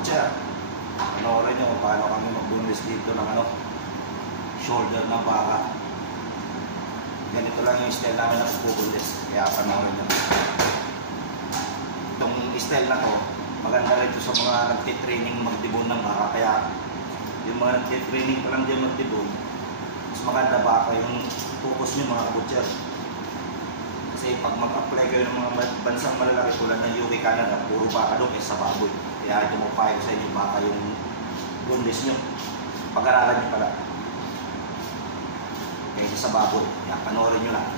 kabutser. Panoorin nyo kung paano kami mag-boneless dito ng shoulder ng baka. Ganito lang yung style namin na pag-boneless. Kaya panoorin nyo. Itong style na to, maganda rin ito sa mga nagtitraining magdibon ng baka. Kaya yung mga nagtitraining pa lang dyan magdibon, mas maganda baka yung focus nyo mga kabutser. Kasi pag mag-apply kayo ng mga bansang malalaki tulad ng UK, Canada, puro baka doon sa baboy. Kaya ito mo payo sa inyo baka yung boneless nyo. Pag-aralan nyo pala. Kaysa sa baboy. Kaya panoorin nyo lang.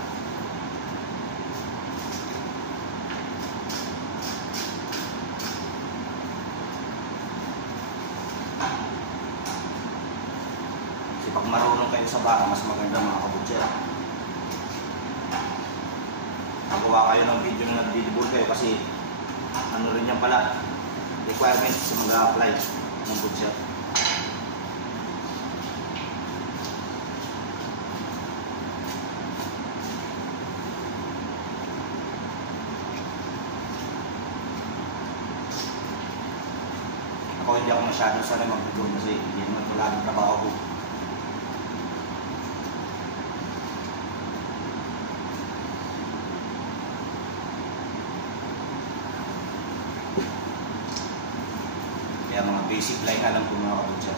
Kasi pag marunong kayo sa baka, mas maganda mga kabutser. Magawa kayo ng video na nagdidibol kayo kasi ano rin yan pala requirements sa mag-a-apply ng butcher. Ako hindi ako masyadong sanay mag-dibol kasi hindi naman ito laging trabaho ko. Kaya mga basic line alam ko mga kabutser.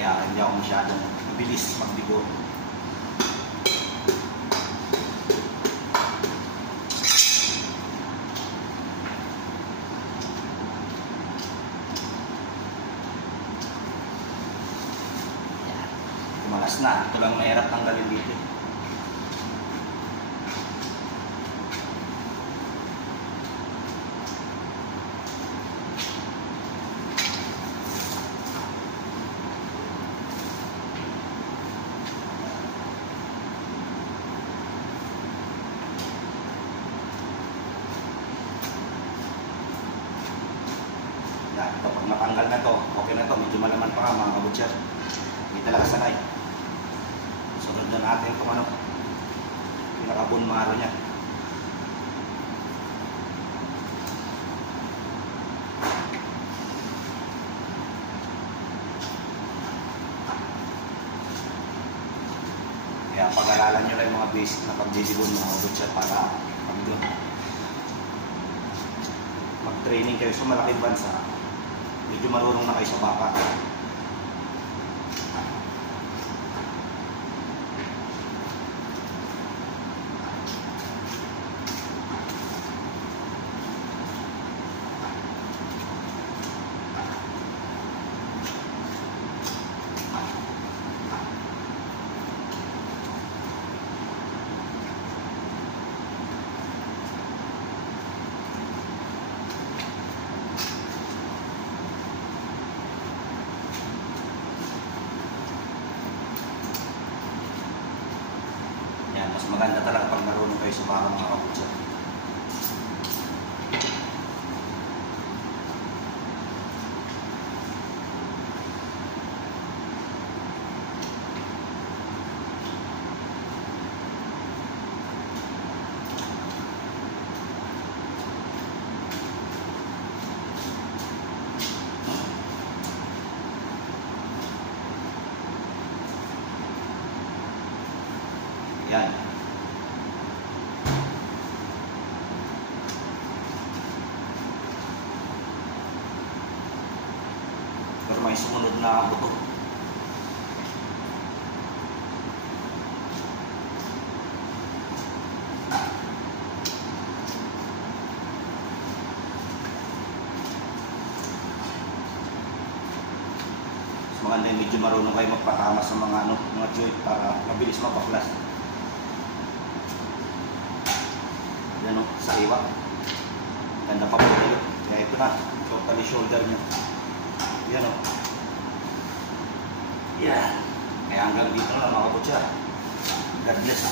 Kaya hindi ako masyadong mabilis magdibo. Kumalas na. Ito lang mahirap tanggalin dito. Ito, pag matanggal na to, okay na to, medyo malaman pa nga mga kabutser. Hindi talaga sanay. Sunod na natin itong pinakabon maro niya. Kaya pag-alalan nyo lang yung mga basic na pagdidibon mga kabutser para mag-training kayo sa malaking bansa. Medyo marunong na kayo sa baka. Mas maganda talaga pag marunong kayo sa baka mga kabutser. Yan. Pero may sumunod na buto. Mas maganda yung medyo marunong kayo magpatama sa mga joint para mabilis mapaklas. Yan sa iwa. Ganda pa po kayo. Kaya ito na. Totally shoulder nyo. Yan o. Yan. Kaya hanggang dito na lang mga kabutya. God bless.